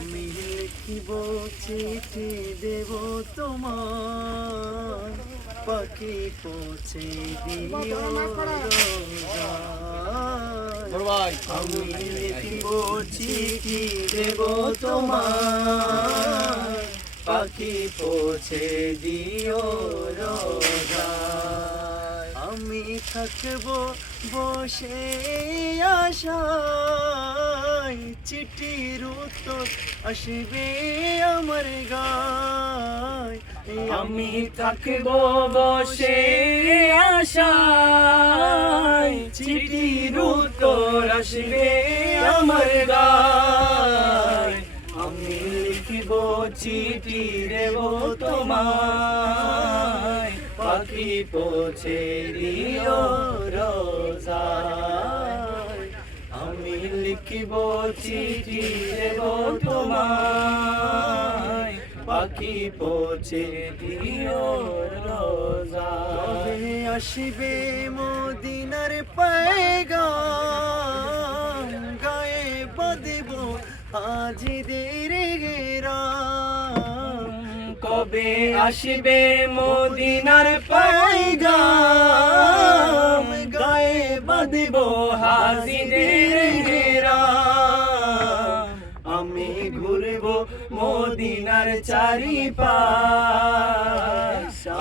আমি লিখিব চিঠি দেব তোমার, পাখি পৌঁছে দিও রোজায়। আমি লিখিব চিঠি দেব তোমার, পাখি পৌঁছে দিও রোজায়। আমি থাকব বসে আশায়, চিঠির উত্তর আসবে আমার গায়। আমি থাকব বসে আশায়, চিঠির উত্তর আসবে আমার গায়। আমি লিখিব চিঠি দেব তোমায়, পাখি পৌঁছে দিও রোজায়। আমি লিখিব চিঠি দেব তোমায়, পাখি পৌঁছে দিও রোজায়। আসবে মদিনার পয়গাম, গায়ে বাঁধব হাজিদের ঘেরাম। কবে আসবে মদিনার পয়গাম, গায়ে বাঁধব হাজিদের ঘেরাম। আমি ঘুরব মদিনার চারিপাশ,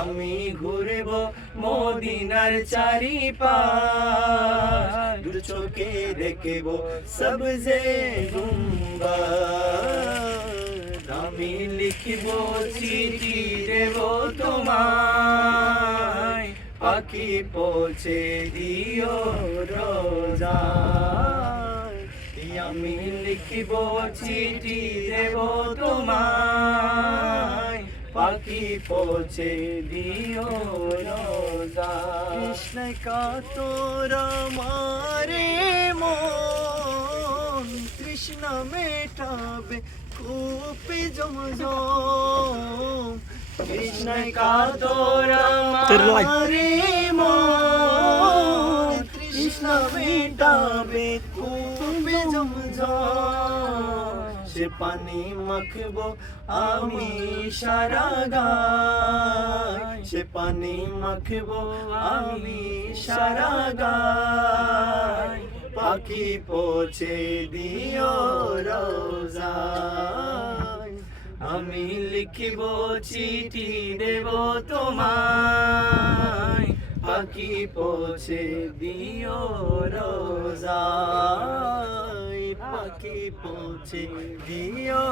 আমি ঘুরব মদিনার চারিপাশ। দু চোখে দেখব সবজে গুম্বদ। আমি লিখিব চিঠি দেব তোমায়, পাখি পৌঁছে দিও রোজায়। আমি লিখিব চিঠি দেব তোমায়, পাখি পৌঁছে দিও রোজায়। কৃষ্ণায় কাতর মারে মন, তৃষ্ণা মেটাবে কূপে জমজম। কৃষ্ণায় কাতর মারে মন, তৃষ্ণা মেটাবে কূপে জমজম। সে পানি মাখবো আমি সারা গায়, সে পানি মাখবো আমি সারা গায়। পাখি পৌঁছে দিও রোজায়। আমি লিখিব চিঠি দেব তোমায়, পাখি পৌঁছে দিও রোজায়। পাখি পৌঁছে দিও